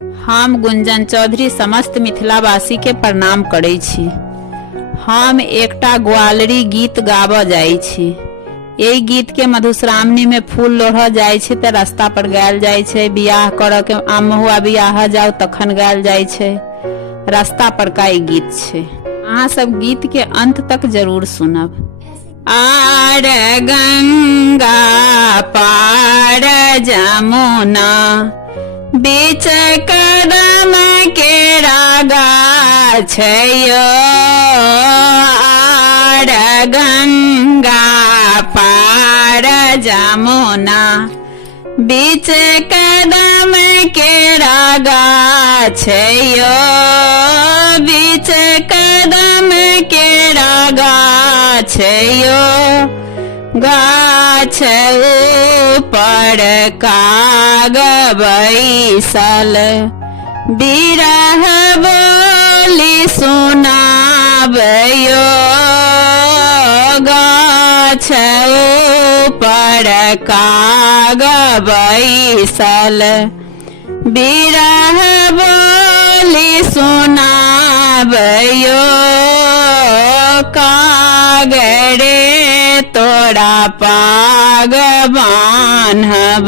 हम गुंजन चौधरी समस्त मिथिलावासी के प्रणाम करै छी। हम एकटा ग्वालरी गीत गाबऽ जाइ छी। एहि गीत के मधुश्रावणी में फूल लोढ़ जाइ छै त रास्ता पर गायल जाइ छै। बियाह करऽ के महुआ बियाह जाओ तखन गायल जाइ छै। रास्ता पर का ई गीत छै। अहाँ सब गीत के अंत तक जरूर सुनब। आर गंगा पार जमुना बीच कदम केरा गाछ यो। आर गंगा पार जमुना बीच कदम केरा गाछ यो। बीच कदम केरा गाछ यो। गाछ ऊपर काग बैसल बिरह बोली सुनाबयो। गाछ ऊपर काग बैसल बिरह बोली सुनाबयो। कागरे तोरा पाग बान्हब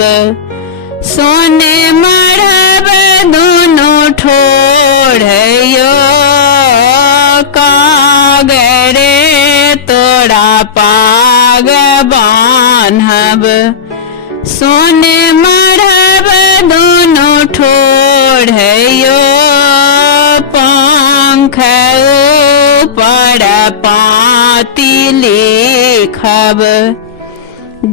सोने मरहब दुनू ठोरयो। कागरे तोरा पाग बान्हब सोने मरहब दुनू ठोरयो। पंख ऊपर पाती लिखब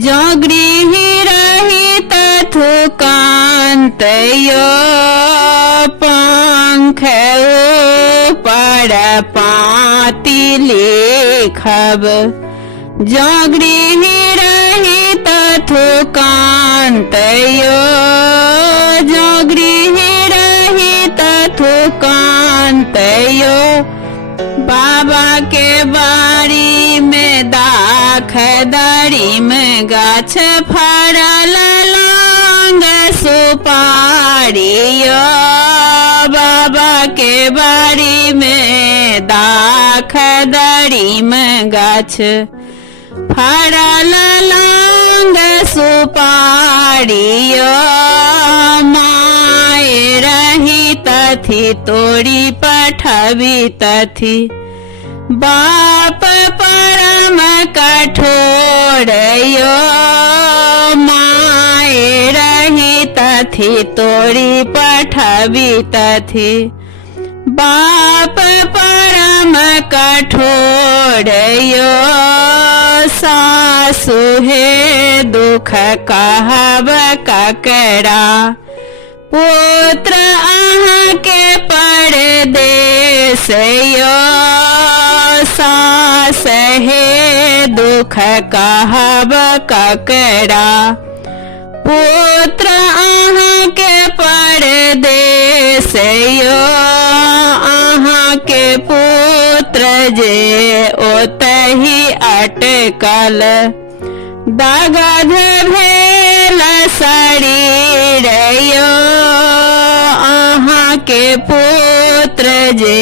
जो गृही रही तथुकांत यो। पंख ऊपर पाती लिखब जो गृही रही तथुकांत यो। जो गृही रही तथुकांत यो। बाबा के बाड़ी में दाख दरी में गाछ फरल लौंग सुपारी यो। बाबा के बाड़ी में दाख दरी में गाछ फरल लौंग सुपारी यो। माए रही तथी तोरी पठबी तथी बाप परम कठोर यो। माए रही तथी तोरी पठबी तथी बाप परम कठोर यो। सासु हे दुख कहब ककरा पुत्र अहाँ के परदेस यो। सास हे दुख कहब ककरा पुत्र अहाँ के परदेस यो। अहाँ के पुत्र जे ओतहि अटकल दगध भेल शरीर यो। अहाँ के पुत्र जे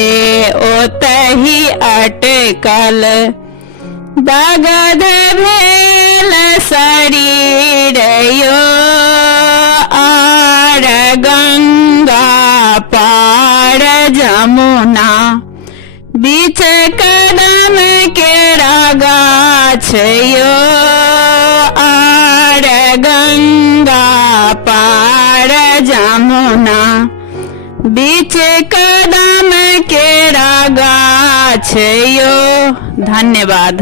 ओतहि अटकल दगध भेल शरीर यो। आर गंगा पार जमुना बीच कदम केरा गाछ यो। आर गंगा पार जमुना बीच कदम केरा गाछ यो। धन्यवाद।